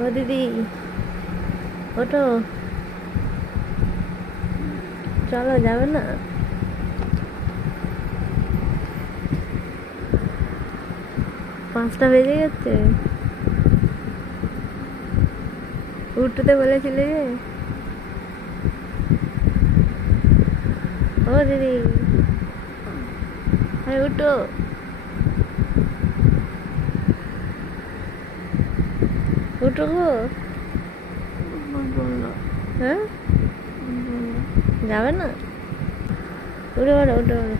ও দিদি ওটো চলো, যাবে না? পাঁচটা বেজে গেছে। উঠতে বলেছিলে যে ও দিদি। আরে, উঠো। উঠো গো হ্যাঁ? যাবে না? উঠে পড়ো উঠে পড়ো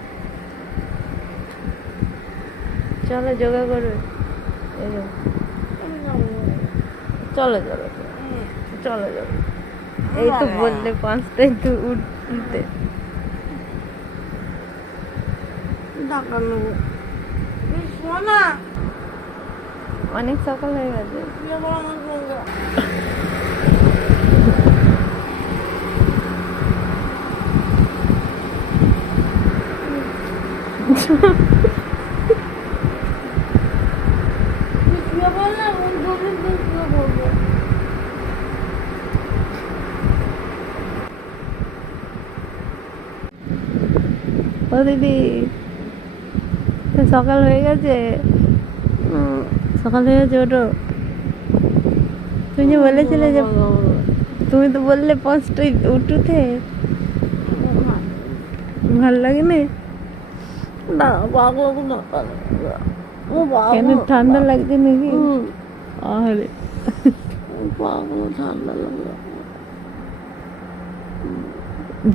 চলো যোগা করো। এই যো। চলো চলো। চলো চলো। এই তো বললে পাঁচটায় তো উঠ- উঠতে। টাকা নেব শোনা অনেক সকাল হয়ে গেছে। ও দিদি সকাল হয়ে গেছে। সকাল হয়ে গেছে ওটো তুমি বলেছিলে যে তুমি তো বললে পাঁচটায় উঠুতে। ভালো লাগে না না পাগল না। কেন ঠান্ডা লাগছে নাকি? আরে পাগল ঠান্ডা লাগে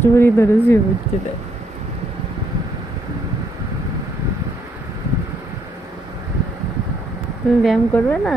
জোরে ধরে শুয়ে পড়ছে রে। তুমি ব্যায়াম করবে না